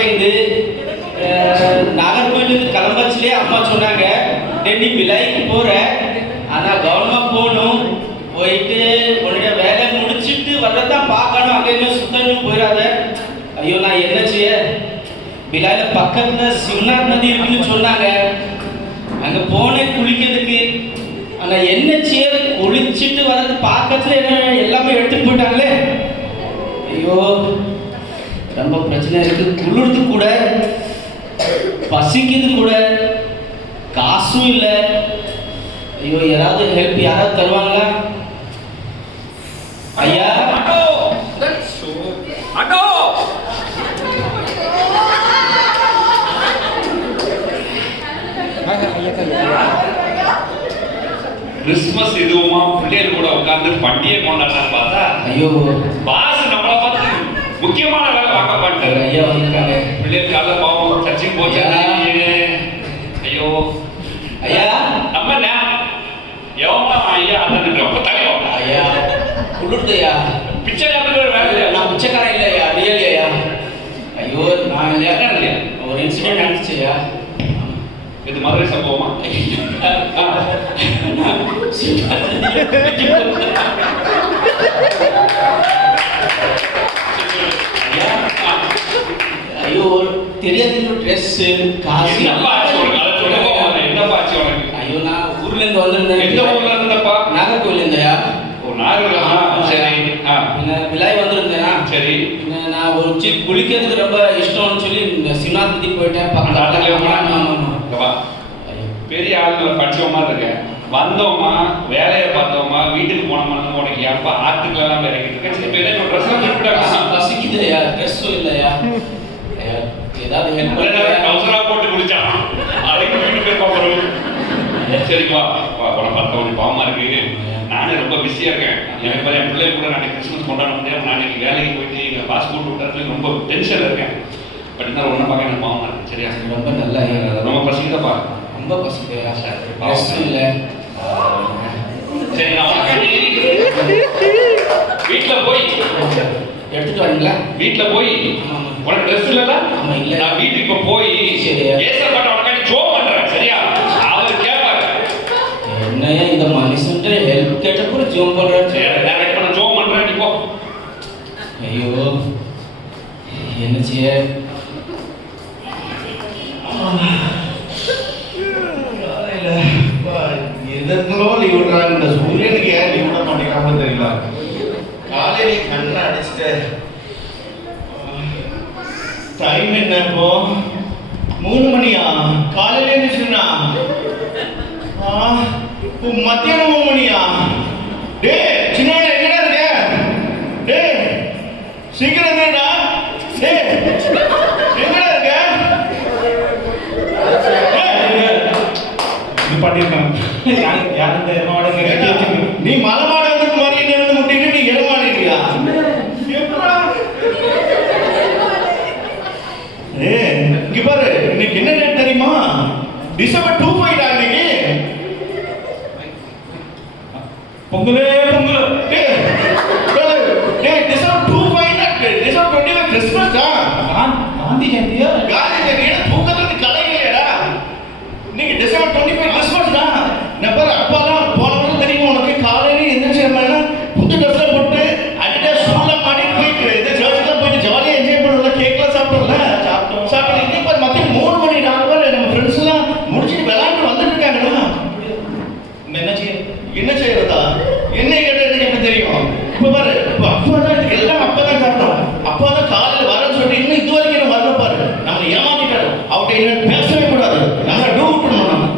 வரமாட்டேங்குது. நாகர்கோயிலுக்கு கிளம்பச்சிலே அம்மா சொன்னாங்க, நீ விலைக்கு போற, ஆனா கவனமா போகணும், போயிட்டு உன்னுடைய வேலை முடிச்சுட்டு வரதான் பார்க்கணும், அங்கே என்ன சுத்தணும் போயிடாத. ஐயோ நான் என்ன செய்ய, விலையில பக்கத்துல சிவனார் நதி இருக்குன்னு சொன்னாங்க, அங்க போனேன் குளிக்கிறதுக்கு. ஆனா என்ன செய்ய, குளிச்சுட்டு வர்றது பக்கத்துல என்ன எல்லாமே எடுத்துட்டு போயிட்டாங்களே. ஐயோ ரொம்ப பிரச்சனை இருக்கு. குளிர்றது கூட, பசிக்குது கூட, காசும் இல்லை. ஐயோ யாராவது ஹெல்ப் யாராவது தருவாங்களா? ஐயா கிறிஸ்துமஸ் இதுவுமா பிள்ளைகள் கூட உட்கார்ந்து பண்டிகை கொண்டாடலாம் பார்த்தா, ஐயோ பாஸ் நம்மளை பார்த்து முக்கியமான வேலை வாங்க மாட்டாரு. ஐயா வந்திருக்காங்க. பிள்ளைகள் காலைல பாவம் சர்ச்சைக்கு போச்சு. ஐயோ ஐயா நம்ம எவமா ஐயா அந்த ரொம்ப தலைவம் ஐயா குளிர்து ஐயா. பிச்சைக்காரன் வேலை இல்லையா? நான் பிச்சைக்காரன் இல்லை ஐயா, ரியல் ஐயா. ஐயோ நான் இல்லையா, ஒரு இன்சிடென்ட் நடந்துச்சு ஐயா. இது மதுரை சம்பவமா? ஐயோ தெரியாத ட்ரெஸ் காசு. ஐயோ நான் ஊர்ல இருந்து வந்திருந்தேன். எந்த ஊர்ல இருந்தப்பா? நாகர்கோவில் இருந்தயா. ஓ நாகர்கோவில். சரி. விலாய் வந்திருந்தேனா. சரி. நான் ஒரு குளிக்கிறதுக்கு ரொம்ப இஷ்டம்னு சொல்லி சிவனார் நதி போயிட்டேன். பெரிய ஆளுங்களை படிச்சவமா இருக்க, வந்தோமா வேலையை பார்த்தோமா வீட்டுக்கு போனோமா, உனக்கு எப்ப ஆத்துக்கெல்லாம் இறங்கிட்டு இருக்கேன். சரி பெரிய ட்ரெஸ் பசிக்குது ஐயா, ட்ரெஸ்ஸும் இல்லையா. ஏதாவது அவசரா போட்டு குடிச்சான், அதுக்கு வீட்டுக்கு போகிறோம். சரிப்பா உனக்கு பார்த்த கொஞ்சம் பாவமா இருக்கு. நானே ரொம்ப பிஸியா இருக்கேன். எனக்கு என் பிள்ளைங்க கூட நான் கிறிஸ்மஸ் கொண்டாட முடியாது. நான் இன்னைக்கு வேலைக்கு போயிட்டு எங்க பாஸ்போர்ட் விட்டுறதுக்கு ரொம்ப டென்ஷன்ல இருக்கேன். பட் இருந்தாலும் ஒன்றும் பார்க்க எனக்கு பாவமா இருக்கு. சரியா? ரொம்ப நல்லா ரொம்ப பசிக்குதப்பா. ரொம்ப பசிக்குது சார். இல்லை சரி நான் வீட்டுல போய் எடுத்துட்டு வரீங்களா? வீட்டுல போய் உனக்கு ட்ரெஸ் இல்லைல்ல? இல்லை நான் வீட்டுக்கு இப்போ போய் ஏசப்பட்ட உனக்காண்டி ஜோம் பண்றேன். சரியா? அவர் கேட்பாரு, என்னையா இந்த மனுஷன்ட்டு ஹெல்ப் கேட்ட கூட ஜோம் பண்றேன். டைரக்ட் பண்ண ஜோம் பண்றேன். நீ போ. ஐயோ என்ன செய்ய, எதற்கோ லீவ் விடுறாங்க. இந்த சூரியனுக்கு ஏன் லீவ் விட மாட்டேங்கிறாங்க தெரியல. காலையிலே கண்ணை அடிச்சுட்டு டைம் என்ன இப்போ 3 மணியா? காலையில இருந்துச்சுன்னா மத்தியானம் 3 மணியா? டே சின்ன எங்கடா இருக்க? டே சீக்கிரம் என்னடா? டே எங்கடா இருக்க? நீ மலை மாடுறதுக்கு மாதிரி இருந்து முட்டிட்டு நீ எருமாடிட்டியா? இங்க பாரு, இன்னைக்கு என்ன டேட் தெரியுமா? டிசம்பர் 25 இன்னைக்கு. பொங்கலே பொங்கல். டிசம்பர் 25 டிசம்பர் 25 கிறிஸ்மஸ் தான். காந்தி ஜெயந்தியா? காந்தி ஜெயந்தி தூக்கத்துக்கு கலையிலையடா. இன்னைக்கு டிசம்பர் 25 கிறிஸ்மஸ் தான். நான் பாரு அப்பாலாம் போன வருஷம் தெரியுமா உனக்கு? காலையில என்ன செய்யணும், புது ட்ரெஸ்ல போட்டு அடிட்டா ஷூல மாட்டிட்டு போயிட்டு இந்த சர்ச்சுக்கு போயிட்டு ஜாலியா என்ஜாய் பண்ணல, கேக்லாம் சாப்பிட்டோம்ல. சாப்பிட்டு இன்னைக்கு பாரு மத்தியம் 3 மணி நாங்கள் நம்ம ஃப்ரெண்ட்ஸ் எல்லாம் முடிச்சுட்டு விளையாண்டு வந்துட்டு இருக்காங்கடா. என்ன செய்யறதா? என்ன கேட்ட எனக்கு எப்படி தெரியும்? இப்ப பாரு அப்பா தான் இதுக்கு எல்லாம் அப்பா தான் காரணம். அப்பா தான் காலையில் வரேன்னு சொல்லிட்டு இன்னும் இது வரைக்கும் என்ன வரல பாரு. நம்மளை ஏமாத்திட்டாரு. அவர்கிட்ட என்ன பேசவே கூடாது. நம்ம டூ விட்டுணும். நம்ம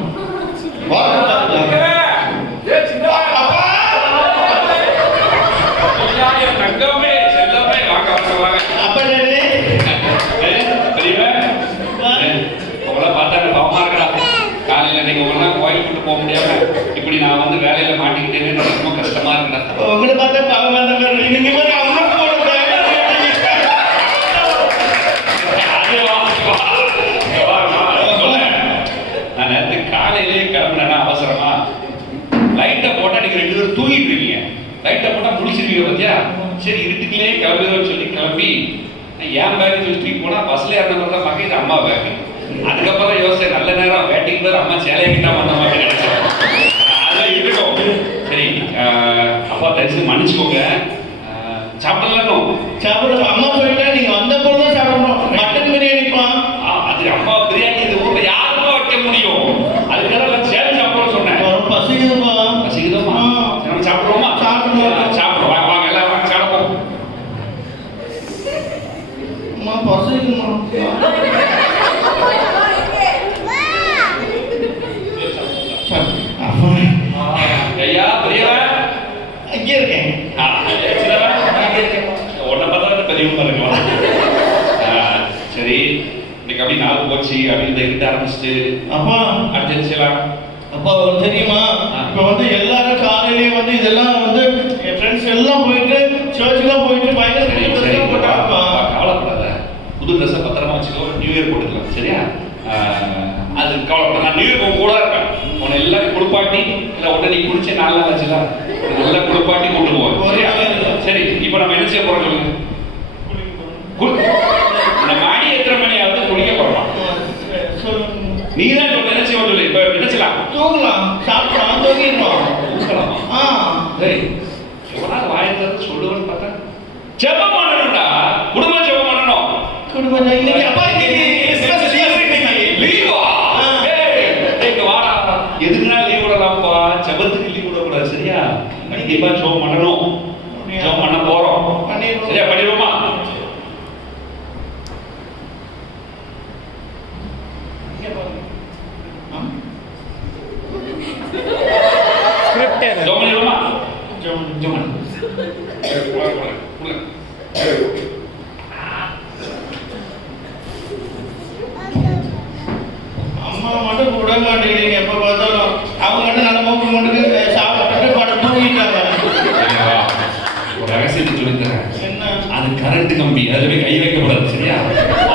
போக முடியாம இப்படி நான் வந்து வேலையில மாட்டிக்கிட்டேன்னு ரொம்ப கஷ்டமா இருந்தா உங்களை பார்த்தா பாவம் வந்த நீங்க மாதிரி அம்மா நான் நேரத்து காலையிலேயே கிளம்புனேன்னா அவசரமா லைட்டை போட்டா நீங்க 2 பேரும் தூங்கிட்டு இருக்கீங்க. லைட்டை போட்டா முடிச்சிருக்கீங்க பத்தியா? சரி இருட்டுக்குள்ளே கிளம்புதோன்னு சொல்லி கிளம்பி என் பேக் தூக்கி போனா பஸ்ல ஏறின தான் பார்க்க இது அம்மா பேக். அதுக்கப்புறம் யோசிச்சேன் நல்ல நேரம் வேட்டிங் பேர் அம்மா சேலையை கிட்டா வந்த மாதிரி நினைச்சேன். அதெல்லாம் இருக்கட்டும். சரி அப்பா தரிசனம் மன்னிச்சுக்கோங்க. சாப்பிடலாம் சாப்பிட அம்மா சொல்லிட்டா நீங்க வந்த போது தான் சாப்பிடணும். மட்டன் பிரியாணிப்பா. அது அம்மா பிரியாணி இந்த ஊர்ல யாருமா வைக்க முடியும்? அதுக்காக நான் சேலை சாப்பிடணும்னு சொன்னேன். பசிக்குதுப்பா. பசிக்குதுமா? நம்ம சாப்பிடுவோமா? சாப்பிடுவோம். சாப்பிடுவோம். வாங்க எல்லாம் வாங்க சாப்பிடுவோம். அம்மா பசிக்குதுமா. ஐயா பெரியவா இங்கே இருக்கேன். உன்னை பார்த்தா பெரியவங்க இருக்கலாம். சரி இன்னைக்கு அப்படி நாள் போச்சு அப்படின்னு இருக்க ஆரம்பிச்சுட்டு அப்பா அடுத்து செய்யலாம். அப்பா தெரியுமா இப்ப வந்து எல்லாரும் காலையிலேயே வந்து இதெல்லாம் வந்து என் ஃப்ரெண்ட்ஸ் எல்லாம் போயிட்டு சர்ச்சுலாம் போயிட்டு பயங்கர போட்டாப்பா. கவலைப்படாத, புது ட்ரெஸ்ஸை பத்திரமா வச்சுக்கோ. நியூ இயர் போட்டுக்கலாம் சரியா? அது கவலைப்பட நான் நியூ இயர் கூட இருப்பேன். உன்னை எல்லாரும் குளிப்பாட்டி இல்லை உடனே நீ குளிச்ச நாளெல்லாம் வச்சுலாம் நல்லா குளிப்பாட்டி கொண்டு போவோம். சரி இப்போ நம்ம என்ன செய்ய போறோம் சொல்லுங்க. இந்த மாடி எத்தனை மணி ஆகுது குளிக்க போறோம். நீ தான் என்ன செய்ய சொல்லு. இப்போ என்ன செய்யலாம்? தூங்கலாம், சாப்பிடலாம், தூங்கிடலாம். தூங்கலாமா? சரி எவனாவது வாயத்தை சொல்லுவேன்னு பார்த்தா ஜெபம் பண்ணணும்டா. குடும்ப ஜெபம் பண்ணணும். குடும்பம் இன்னைக்கு அப்பா இன்னைக்கு லீவா? இங்க வாடா. எதுக்குன்னா லீவ் விடலாம்ப்பா. ஜெபத்துக்கு லீவ் விடக்கூடாது சரியா? கண்டிப்பா ஜெபம் பண்ணணும். ஜெபம் பண்ண போறோம் சரியா? பண்ணிடுவோமா? ஜெபம் பண்ணிடுவோமா? ஜெபம் அம்மா மட்டும் விட மாட்டேங்கிறீங்க. எப்ப பார்த்தாலும் அவங்க மட்டும் நல்ல மூக்கு மட்டுக்கு சாப்பிட்டு படம் தூங்கிட்டாங்க. ஒரு ரகசியத்தை சொல்லித்தரேன். என்ன? அது கரண்ட் கம்பி, அதுல போய் கை வைக்கக்கூடாது சரியா?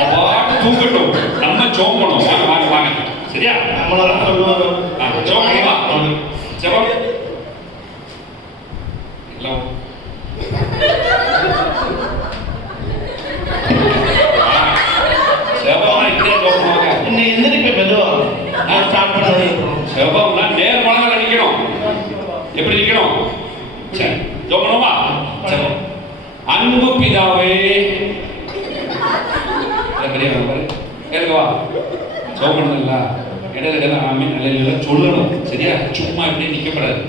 அப்பாட்டு தூக்கட்டும். நம்ம ஜோம் பண்ணுவோம். வாங்க வாங்க வாங்க சரியா? நம்மளால சொல்லுவாங்க ஜோம் பண்ணுவா. ஜெபம் எல்லாம் ஜெபம் இப்படியே ஜோம் பண்ணுவாங்க. இன்னும் எந்திரிக்க மெதுவா நான் ஸ்டார்ட் பண்ணதே. ஜெபம்னா நேர் மனதில் நிற்கணும். எப்படி நிற்கணும்? சரி ஜெபம் பண்ணுவோமா? ஜெபம். அன்பு பிதாவே பெரியவா கேளுவா ஜெபம் பண்ணல இடையில ஆமீன் அல்லேலூயா சொல்லணும் சரியா? சும்மா இப்படியே நிற்கக்கூடாது.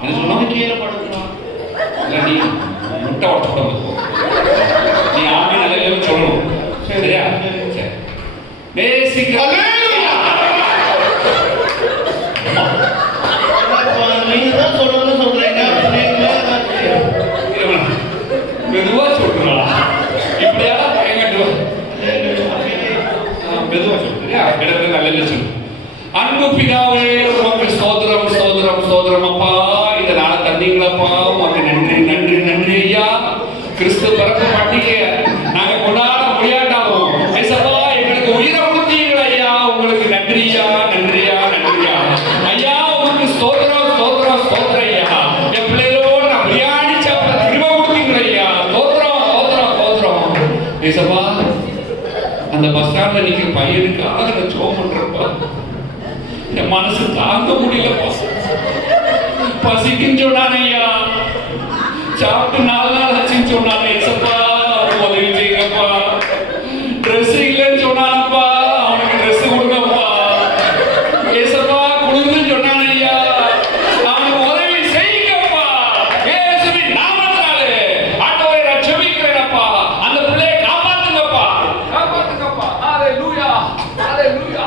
என்ன சொல்லணும்? கீழே படுக்கலாம். இல்லை நீ முட்டை உடச்சு போட நீ ஆமீன் அல்லேலூயா சொல்லணும் சரியா? சரி பேசிக்க நீங்க தான் சொல்லணும்னு சொல்றீங்க. மெதுவா சொல்றா. இப்படியா மெதுவா சொல்றியா? இடத்துல நல்ல சொல்லு. அன்பு பிதாவே உமக்கு ஸ்தோத்திரம் ஸ்தோத்திரம் ஸ்தோத்திரம் அப்பா. இதனால தந்தீங்களப்பா, உமக்கு நன்றி நன்றி நன்றி ஐயா. கிறிஸ்து பிறப்பு பண்டிகை நாங்க கொண்டாட முடியாட்டாலும் ஐசப்பா எங்களுக்கு உயிரை கொடுத்தீங்களா ஐயா. உங்களுக்கு நன்றியா நன்றியா நன்றியா ஐயா. உமக்கு ஸ்தோத்திரம் ஸ்தோத்திரம் ஸ்தோத்திரம் ஐயா. என் பிள்ளைகளோட நான் பிரியாணி சாப்பிட திரும்ப கொடுத்தீங்களா ஐயா. ஸ்தோத்திரம் ஸ்தோத்திரம் ஸ்தோத்திரம் ஐசப்பா. அந்த பஸ் ஸ்டாண்ட்ல நிக்கிற பையனுக்காக நான் ஜெபம் பண்றப்பா. என் மனசு தாங்க முடியலப்பா. பசிக்குன்னு சொன்னானே ஐயா. சாப்பிட்டு 4 நாள் ஆச்சுன்னு சொன்னானே ஏசப்பா. உதவி செய்யுங்கப்பா. ட்ரெஸ் இல்லைன்னு சொன்னானப்பா. அவனுக்கு ட்ரெஸ் கொடுங்கப்பா. ஏசப்பா குளிர்னு சொன்னானே ஐயா. அவனுக்கு உதவி செய்யுங்கப்பா. இயேசுவின் நாமத்தினாலே ஆண்டவரை நான் ஜெபிக்கிறேனப்பா. அந்த பிள்ளையை காப்பாத்துங்கப்பா. காப்பாத்துங்கப்பா. ஹalleluya ஹalleluya.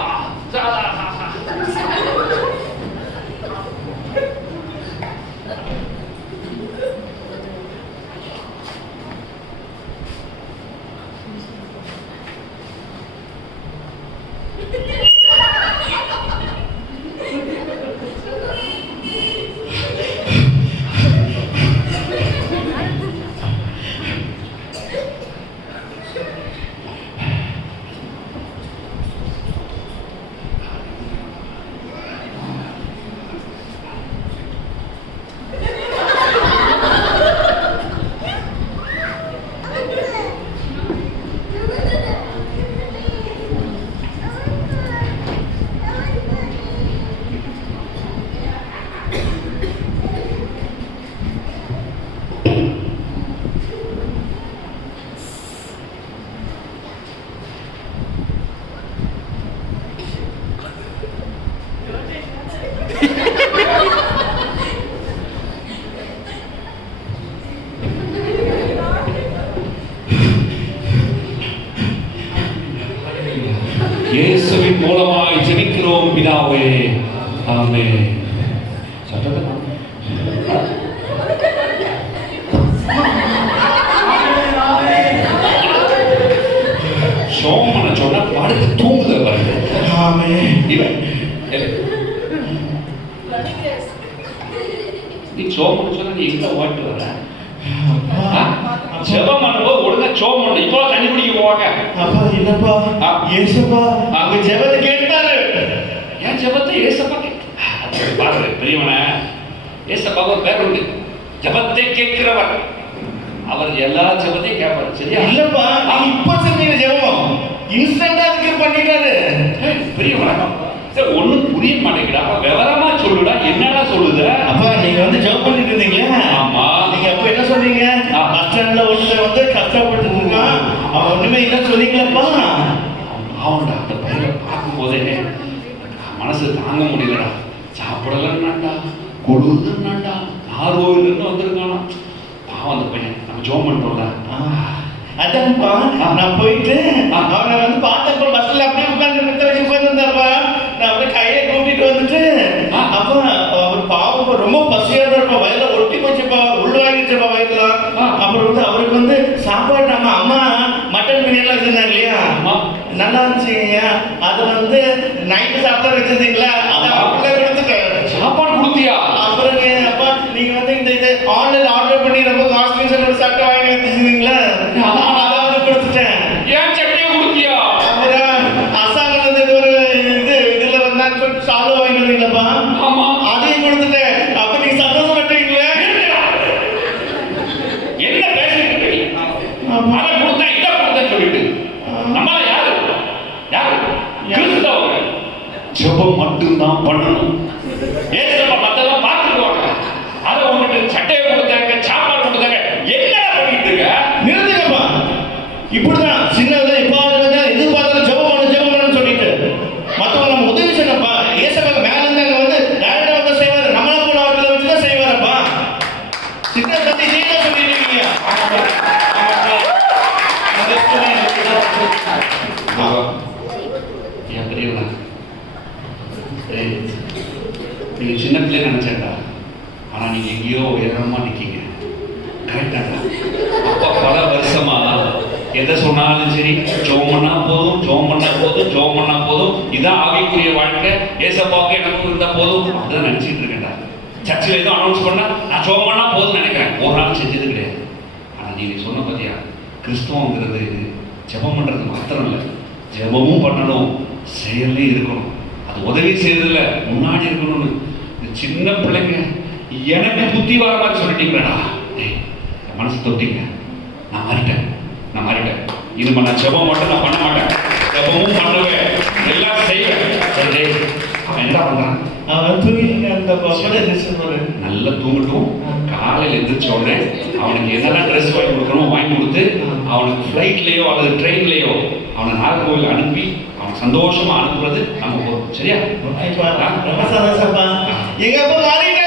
இயேசுவின் மூலமாய் ஜெபிக்கிறோம் பிதாவே, ஆமென். சத்தத்தை சோமனை சொன்னா படுத்து தூங்குத பாருங்க. ஆமென். இவன் நீ சோமனை சொன்னா நீ எங்க ஓட்டு வர? ஜெபம் பண்ணும்போது ஒழுங்கா சோம் பண்ணு. இப்போ தண்ணி குடிக்க போவாங்க. அப்பா இல்லப்பா, ஏசப்பா அவங்க ஜெபத்தை கேட்டாரு. ஏன் ஜெபத்தை ஏசப்பா பாரு பெரியவன, ஏசப்பா ஒரு பேர் உண்டு, ஜெபத்தை கேட்கிறவர். அவர் எல்லா ஜெபத்தையும் கேட்பார். சரியா? இல்லப்பா, நீங்க இப்ப செஞ்சீங்க ஜெபம் இன்ஸ்டன்டா அதுக்கு பண்ணிட்டாரு. பெரியவன ஒண்ணும் புரிய மாட்டேங்கிறா, விவரமா சொல்லுடா, என்னடா சொல்லுத? அப்பா நீங்க வந்து ஜெபம் பண்ணிட்டு இருந்தீங்களா? ஆமா. நீங்க அப்ப என்ன சொன்னீங்க? பஸ் ஸ்டாண்ட்ல ஒருத்தர் வந்து கஷ்டப்பட்டு இருக்கான், அவன் ஒண்ணுமே இல்ல சொன்னீங்களப்பா. அவன்டா அந்த பையனை பார்க்கும் போதே மனசு தாங்க முடியலடா. சாப்பிடலன்னாண்டா, கொடுதுன்னாண்டா, நார்வோயிலிருந்து வந்திருக்கானா. பாவம் அந்த பையன். நம்ம ஜோம் பண்றோம்ல, அதான்ப்பா நான் போயிட்டு அவனை வந்து பார்த்தப்ப பஸ்ல அப்படியே உட்கார்ந்து நிறுத்த வச்சு போயிருந்தாருப்பா. நான் அப்படியே கையை கூட்டிட்டு வந்துட்டு அப்ப அவர் பாவம் ரொம்ப பசியா இருப்பா, வயல ஒட்டி போச்சுப்பா, உள்வாங்கிச்சுப்பா வயதுலாம். அப்புறம் வந்து அவருக்கு வந்து சாப்பாடு நம்ம அம்மா மட்டன் பிரியாணி வச்சிருந்தாங்க இல்லையா, நல்லா இருந்துச்சுங்க. அதை வந்து நைட்டு சாப்பிட வச்சிருந்தீங்களா, அதை அப்படியே கொடுத்துட்டேன். சாப்பாடு கொடுத்தியா? அப்புறம் அப்பா நீங்க வந்து இந்த இது ஆன்லைன் ஆர்டர் பண்ணி ரொம்ப காஸ்ட்லி சொல்லி சட்டை வாங்கி வச்சிருந்தீங்களா, அதாவது கொடுத்துட்டேன். ஏன் சட்டையை கொடுத்தியா? அப்புறம் அசாமில் வந்து இது ஒரு இதுல வந்தான்னு சொல்லிட்டு சாலு வாங்கி வந்தீங்களப்பா, ஆமா, அதையும் கொடுத்துட்டேன். அப்ப நீங்க சந்தோஷப்பட்டீங்களே? என்ன பேசிட்டு அதை கொடுத்தா இதை கொடுத்தா சொல்லிட்டு நம்மள யாரு யாரு கிறிஸ்தவங்க. ஜெபம் மட்டும்தான் பண்ணணும். ஏசப்பா மத்தெல்லாம் பார்த்துக்குவாங்க. அதை உங்ககிட்ட சட்டையை கொடுத்தாங்க, சாப்பாடு கொடுத்தாங்க, என்ன பண்ணிட்டு இருக்க? நிறுத்துங்கப்பா. இப்படிதான் சின்னதுல இப்ப எதிர்பார்த்து ஜெபம் சொல்லிட்டு மத்தவங்க நம்ம உதவி செய்யப்பா. ஏசப்பா மேல இருந்து அங்க வந்து டைரக்டா வந்து செய்வாரு, நம்மள போல அவர்களை வச்சுதான் செய்வாரப்பா. சின்ன தந்தை செய்ய சொல்லிட்டு இருக்கீங்க. என் பெரியவனா, நீங்க சின்ன பிள்ளை நினைச்சேன்டா, ஆனா நீங்க எங்கேயோ உயரமா நிக்கீங்க. கரெக்டாடா? அப்பா பல வருஷமா எதை சொன்னாலும் சரி, ஜோம் பண்ணா போதும், ஜோம் பண்ணா போதும், ஜோம் பண்ணா போதும், இதான் ஆவிக்குரிய வாழ்க்கை, ஏசப்பாவுக்கு எனக்கும் இருந்தா போதும், அப்படிதான் நினைச்சிட்டு இருக்கேன்டா. சர்ச்சில் ஏதோ அனௌன்ஸ் பண்ணா நான் ஜோம் பண்ணா போதும் நினைக்கிறேன். ஒரு நாள் செஞ்சது கிடையாது. ஆனா நீங்க சொன்ன பத்தியா, கிறிஸ்தவங்கிறது ஜெபம் பண்றது மாத்திரம் இல்லை, ஜெபமும் பண்ணணும், செயலே இருக்கணும். அது உதவி செய்யறதுல முன்னாடி இருக்கணும்னு சின்ன பிள்ளைங்க எனக்கு புத்தி வர மாதிரி சொல்லிட்டீங்களா? மனசு தொட்டிங்க. நான் மாறிட்டேன். இனிமே நான் ஜெபம் மட்டும் நான் பண்ண மாட்டேன், ஜெபமும் பண்ணுவேன், எல்லாம் செய்வேன். சரி, அவன் என்ன பண்றான்? அவன் தூங்கிங்க அந்த நல்லா தூங்கட்டும். காலையில் எந்திரிச்ச உடனே அவனுக்கு என்னெல்லாம் ட்ரெஸ் வாங்கி கொடுக்கணும் வாங்கி கொடுத்து, அவனுக்கு ஃப்ளைட்லேயோ அல்லது ட்ரெயின்லேயோ அவனை நாகர்கோவில் அனுப்பி அவன் சந்தோஷமா அனுப்புறது நம்ம போதும். சரியா? ரொம்ப சந்தோஷப்பா. எங்க அப்பா மாறிட்டாரு.